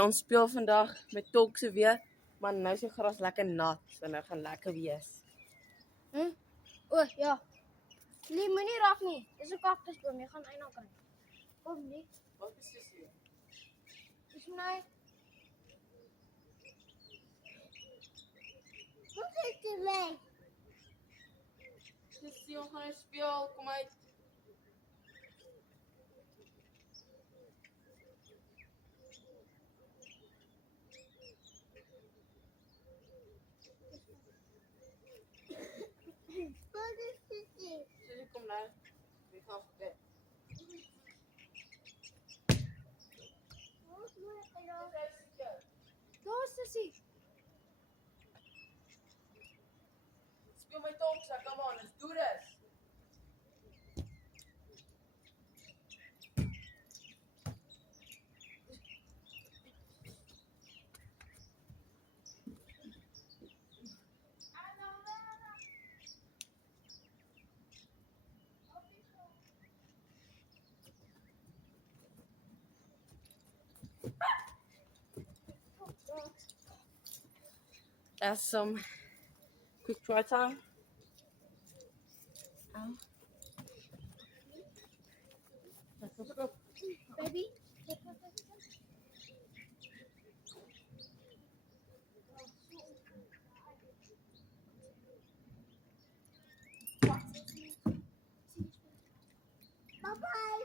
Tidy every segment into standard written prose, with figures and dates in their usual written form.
Ons speel vandag met Tolkse weer, maar nou is die gras lekker nat, so nou gaan lekker wees. O, ja. Nee, moenie raak nie. Dis 'n kaktusboom, jy gaan eina kry. Kom nie. Wat is dit hier? Dis my. Wat is dit my? Dis die ons gaan speel, kom uit. Wat is dit? Sissy, kom nou. Wie gaan vir Wat moet ek nou? Daar is Sissy. Speel my Tolkse, come on, let's do this. That's some quick try time. Baby. Bye-bye.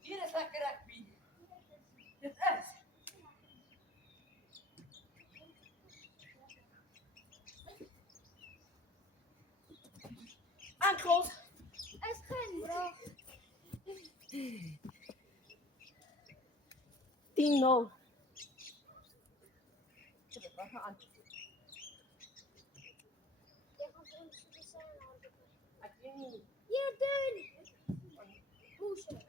Hier is lekker rugby. Dit is. Ankles. Is geen bra. 10-0. Dit was aan. Jy gaan vir ons die sy aan. Ek weet nie. Hier doen. Moesje.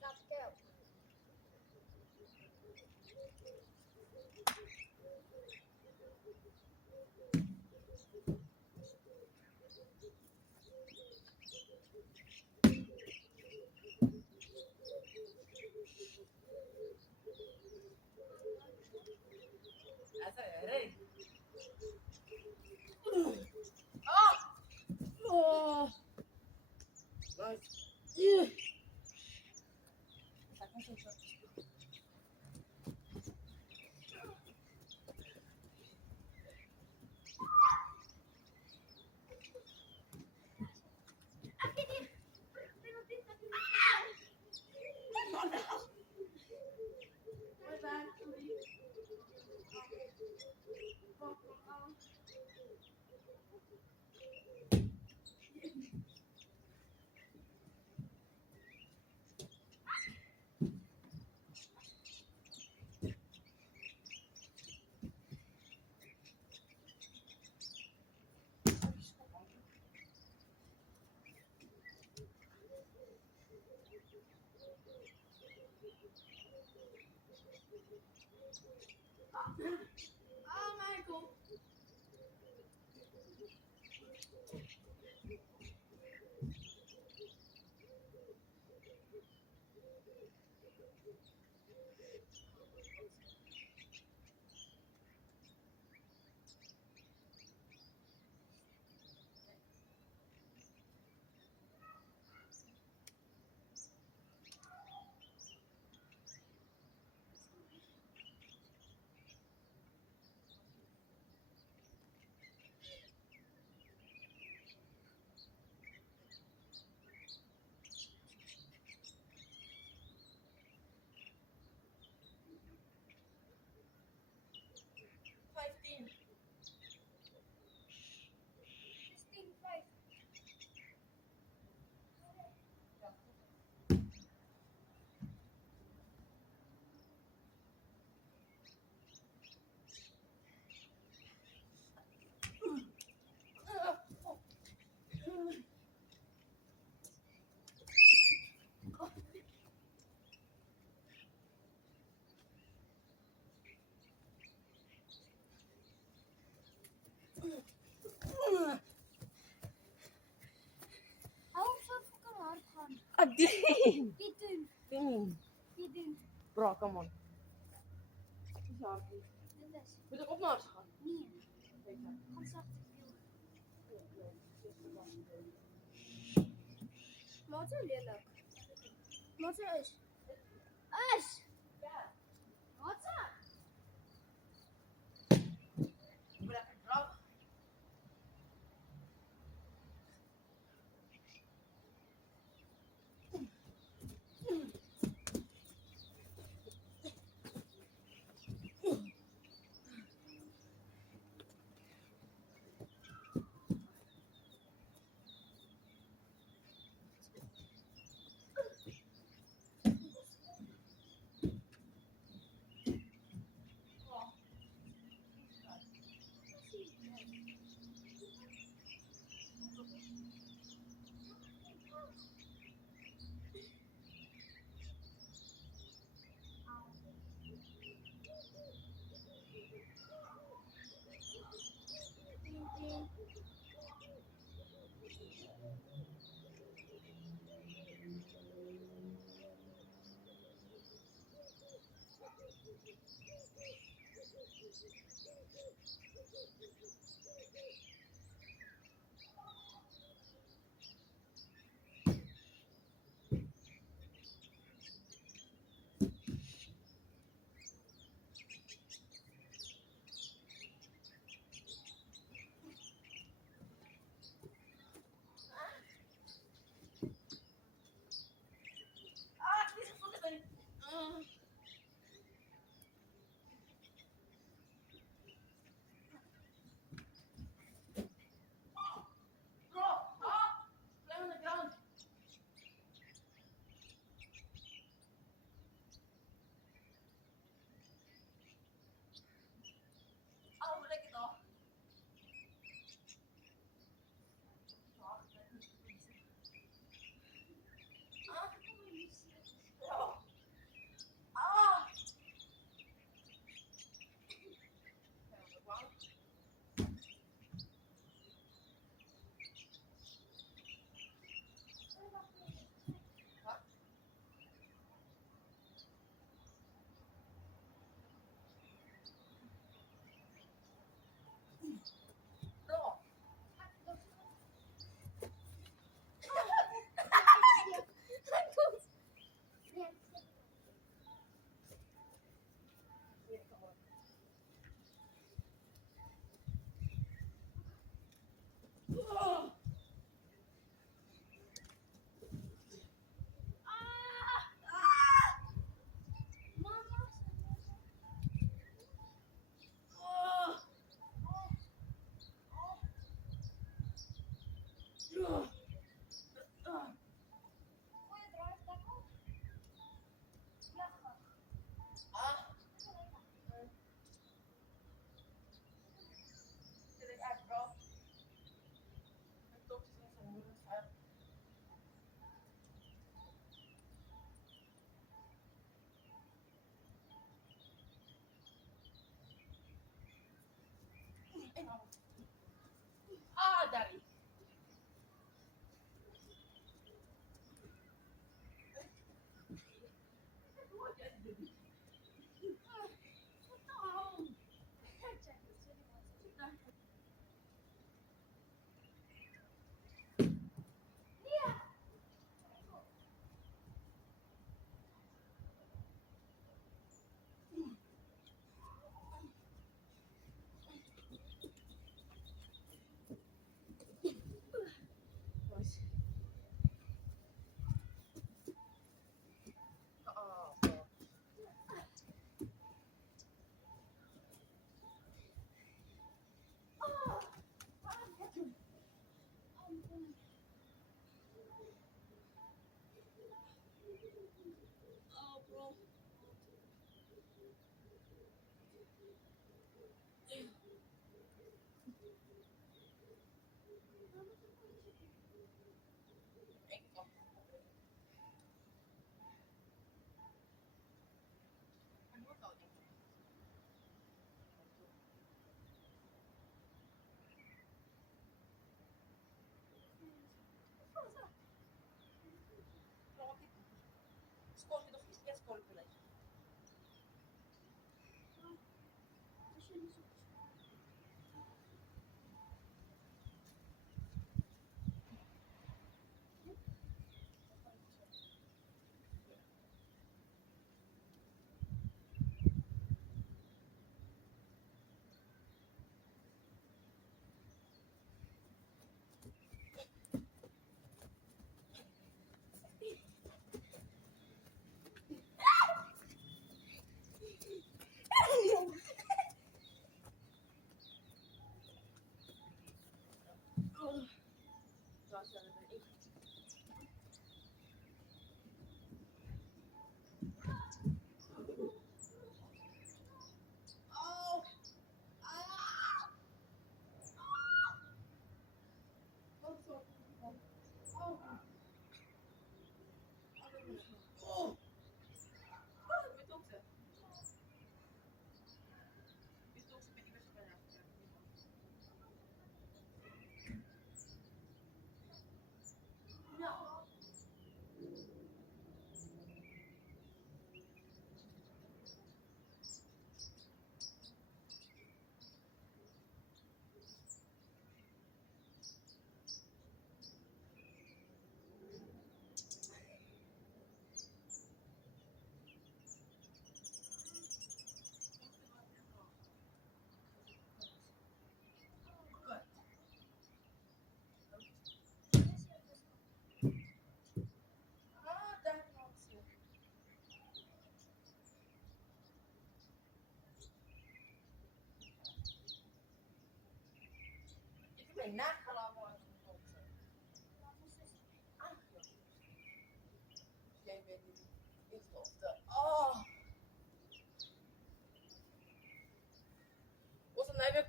Laat tel. Oh, nice. Yeah. Oh, Michael. Hou so fucking hard gaan. Again. Wie doen? Ding. Wie doen? Bro, come on. Sorry. Dit is. Moet ik opnames gaan? Nee. Gaan zacht Wat zo lelijk. Wat zo is. Is. Ja. Wat zo? Moet ik droog? En dan. Ah, daar.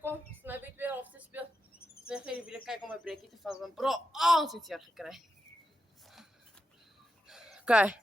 Kom, nou weet weer of te speel. Dan ga je weer kijken om mijn breekje te vallen. Bro, alles is hier gekregen. Oké.